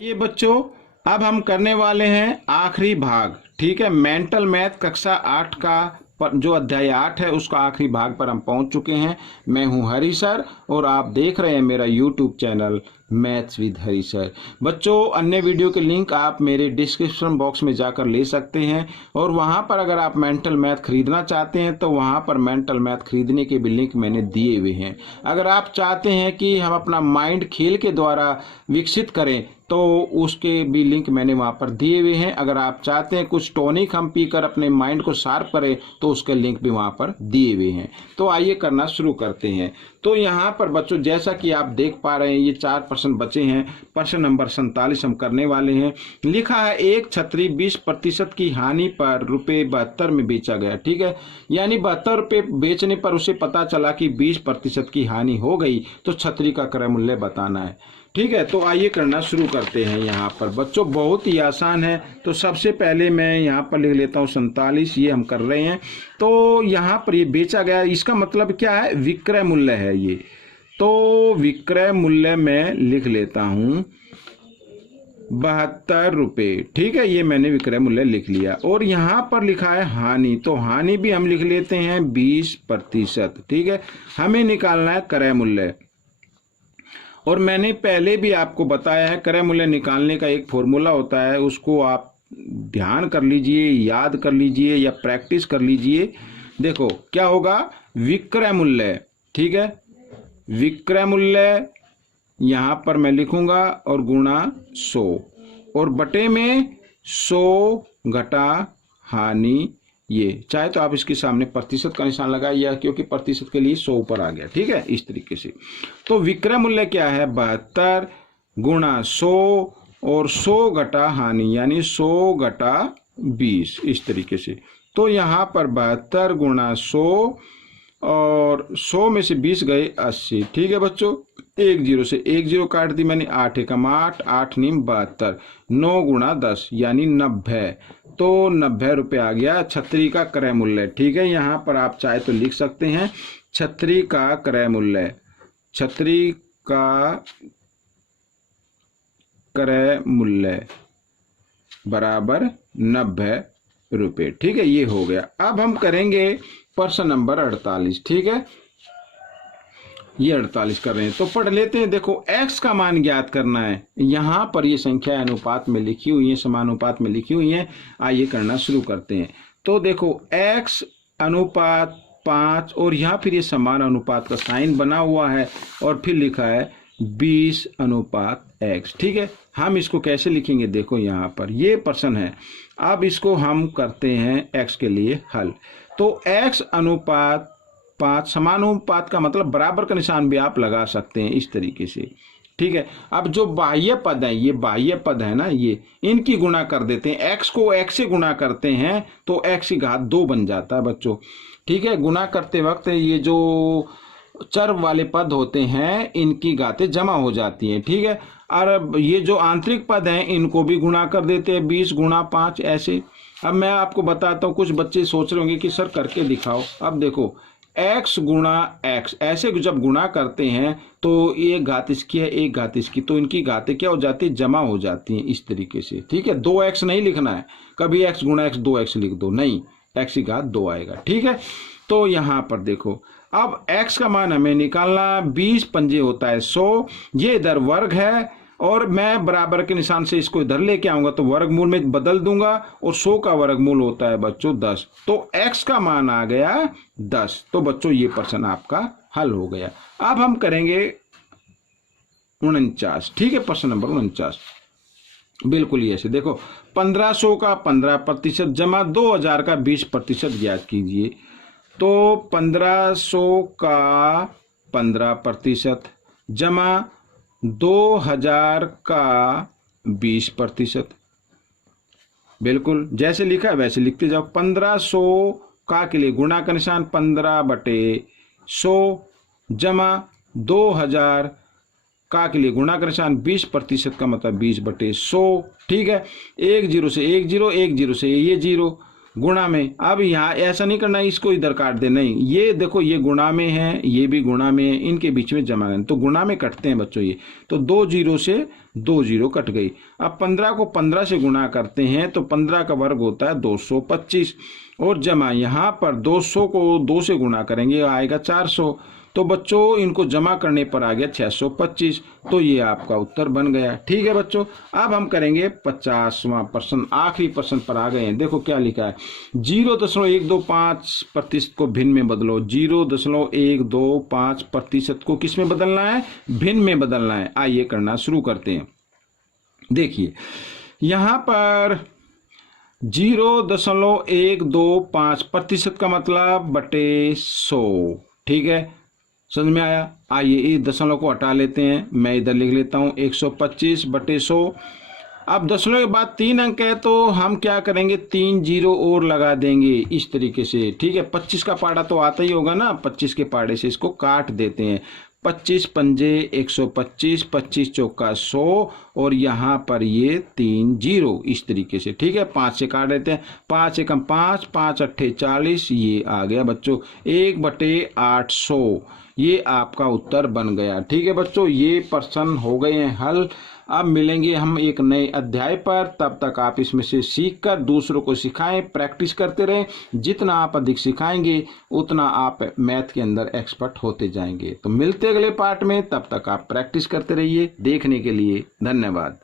ये बच्चों अब हम करने वाले हैं आखिरी भाग। ठीक है, मेंटल मैथ कक्षा 8 का जो अध्याय 8 है उसका आखिरी भाग पर हम पहुंच चुके हैं। मैं हूं हरी सर और आप देख रहे हैं मेरा YouTube channel maths with Hari sir. बच्चों, अन्य वीडियो के लिंक आप मेरे डिस्क्रिप्शन बॉक्स में जाकर ले सकते हैं और वहां पर अगर आप मेंटल मैथ खरीदना चाहते हैं तो वहां पर मेंटल मैथ खरीदने के भी लिंक मैंने दिए हुए हैं। अगर आप चाहते हैं कि हम अपना माइंड खेल के द्वारा विकसित करें तो उसके भी लिंक मैंने वहाँ पर दिए हुए हैं। अगर आप चाहते हैं कुछ टॉनिक हम पीकर अपने माइंड को शार्प करें तो उसके लिंक भी वहाँ पर दिए हुए हैं। तो आइए करना शुरू करते हैं। तो यहाँ पर बच्चों जैसा कि आप देख पा रहे हैं ये 4 प्रश्न बचे हैं। प्रश्न नंबर 47 हम करने वाले हैं। लिखा है एक छतरी 20% की हानि पर ₹72 में बेचा गया। ठीक है, यानी 72 रुपये बेचने पर उसे पता चला कि 20% की हानि हो गई तो छतरी का क्रय मूल्य बताना है। ठीक है, तो आइए करना शुरू करते हैं। यहाँ पर बच्चों बहुत ही आसान है। तो सबसे पहले मैं यहाँ पर लिख लेता हूँ 47, ये हम कर रहे हैं। तो यहाँ पर ये बेचा गया, इसका मतलब क्या है? विक्रय मूल्य है ये। तो विक्रय मूल्य मैं लिख लेता हूँ 72 रुपये। ठीक है, ये मैंने विक्रय मूल्य लिख लिया। और यहाँ पर लिखा है हानि, तो हानि भी हम लिख लेते हैं 20%। ठीक है, हमें निकालना है क्रय मूल्य। और मैंने पहले भी आपको बताया है क्रय मूल्य निकालने का एक फॉर्मूला होता है, उसको आप ध्यान कर लीजिए, याद कर लीजिए या प्रैक्टिस कर लीजिए। देखो क्या होगा, विक्रय मूल्य। ठीक है, विक्रय मूल्य यहाँ पर मैं लिखूंगा और गुणा 100 और बटे में 100 घटा हानि। ये चाहे तो आप इसके सामने प्रतिशत का निशान लगाइए या क्योंकि प्रतिशत के लिए 100 ऊपर आ गया। ठीक है, इस तरीके से। तो विक्रय मूल्य क्या है? 72 गुणा 100 और 100 घटा हानि, यानी 100 घटा 20, इस तरीके से। तो यहाँ पर 72 गुणा 100 और 100 में से 20 गए 80। ठीक है बच्चों, एक जीरो से एक जीरो काट दी मैंने। 8 एकम 8, 8 नीम 72, 9 गुणा 10 यानी 90। तो 90 रुपये आ गया छतरी का क्रय मूल्य। ठीक है, यहाँ पर आप चाहे तो लिख सकते हैं छतरी का क्रय मूल्य। छतरी का क्रय मूल्य बराबर 90 रुपये। ठीक है, ये हो गया। अब हम करेंगे प्रश्न नंबर 48। ठीक है, ये 48 कर रहे हैं तो पढ़ लेते हैं। देखो x का मान ज्ञात करना है। यहाँ पर ये संख्या अनुपात में लिखी हुई है, समानुपात में लिखी हुई है। आइए करना शुरू करते हैं। तो देखो x अनुपात 5 और यहाँ फिर ये समान अनुपात का साइन बना हुआ है और फिर लिखा है 20 अनुपात x। ठीक है, हम इसको कैसे लिखेंगे? देखो यहाँ पर ये प्रश्न है। अब इसको हम करते हैं x के लिए हल। तो x अनुपात 5, समानुपात का मतलब बराबर का निशान भी आप लगा सकते हैं इस तरीके से। ठीक है, अब जो बाह्य पद है, ये बाह्य पद है ना, ये इनकी गुणा कर देते हैं। x को x से गुणा करते हैं तो x की घात 2 बन जाता है बच्चों। ठीक है, गुणा करते वक्त ये जो चर वाले पद होते हैं इनकी घातें जमा हो जाती हैं। ठीक है, और ये जो आंतरिक पद हैं इनको भी गुणा कर देते हैं 20 गुणा 5 ऐसे। अब मैं आपको बताता हूँ, कुछ बच्चे सोच रहे होंगे कि सर करके दिखाओ। अब देखो x गुणा x, ऐसे जब गुणा करते हैं तो एक घात इसकी है एक घात इसकी, तो इनकी घातें क्या हो जाती है? जमा हो जाती हैं इस तरीके से। ठीक है, 2x नहीं लिखना है, कभी x गुणा x 2x लिख दो, नहीं, x की घात 2 आएगा। ठीक है, तो यहाँ पर देखो अब x का मान हमें निकालना। 20 पंजे होता है 100, ये इधर वर्ग है और मैं बराबर के निशान से इसको इधर लेके आऊंगा तो वर्गमूल में बदल दूंगा और 100 का वर्गमूल होता है बच्चों 10। तो x का मान आ गया 10। तो बच्चों ये प्रश्न आपका हल हो गया। अब हम करेंगे 49। ठीक है, प्रश्न नंबर 49 बिल्कुल ही ऐसे। देखो 1500 का 15% जमा 2000 का 20% ज्ञात कीजिए। तो 1500 का 15% जमा 2000 का 20%। बिल्कुल जैसे लिखा है वैसे लिखते जाओ। 1500 का के लिए गुणा का निशान 15/100 जमा 2000 का के लिए गुणा का निशान 20% का मतलब 20/100। ठीक है, एक जीरो से एक जीरो, एक जीरो से ये जीरो, गुणा में। अब यहाँ ऐसा नहीं करना इसको इधर काट दे, नहीं, ये देखो ये गुणा में है, ये भी गुणा में है, इनके बीच में जमा है, तो गुणा में कटते हैं बच्चों ये। तो 2 जीरो से 2 जीरो कट गई। अब 15 को 15 से गुणा करते हैं तो 15 का वर्ग होता है 225 और जमा यहाँ पर 200 को 2 से गुणा करेंगे आएगा 400। तो बच्चों इनको जमा करने पर आ गया 625। तो ये आपका उत्तर बन गया। ठीक है बच्चों, अब हम करेंगे 50वां प्रश्न। आखिरी प्रश्न पर आ गए हैं। देखो क्या लिखा है, 0.125% को भिन्न में बदलो। 0.125% को किस में बदलना है, भिन्न में बदलना है। आइए करना शुरू करते हैं। देखिए यहाँ पर 0.125% का मतलब बटे 100। ठीक है, समझ में आया। आइए इस दशमलव को हटा लेते हैं, मैं इधर लिख लेता हूँ 125 बटे 100। अब दशमलव के बाद 3 अंक है तो हम क्या करेंगे, 3 जीरो और लगा देंगे इस तरीके से। ठीक है, 25 का पाड़ा तो आता ही होगा ना, 25 के पाड़े से इसको काट देते हैं। 25 पंजे 125, 25 चौका 100 और यहाँ पर ये 3 जीरो इस तरीके से। ठीक है, 5 से काट देते हैं। 5 एकम 5, 5 अट्ठे 40, ये आ गया बच्चों 1/800। ये आपका उत्तर बन गया। ठीक है बच्चों, ये प्रश्न हो गए हैं हल। अब मिलेंगे हम एक नए अध्याय पर, तब तक आप इसमें से सीखकर दूसरों को सिखाएं, प्रैक्टिस करते रहें। जितना आप अधिक सिखाएंगे उतना आप मैथ के अंदर एक्सपर्ट होते जाएंगे। तो मिलते अगले पार्ट में, तब तक आप प्रैक्टिस करते रहिए। देखने के लिए धन्यवाद।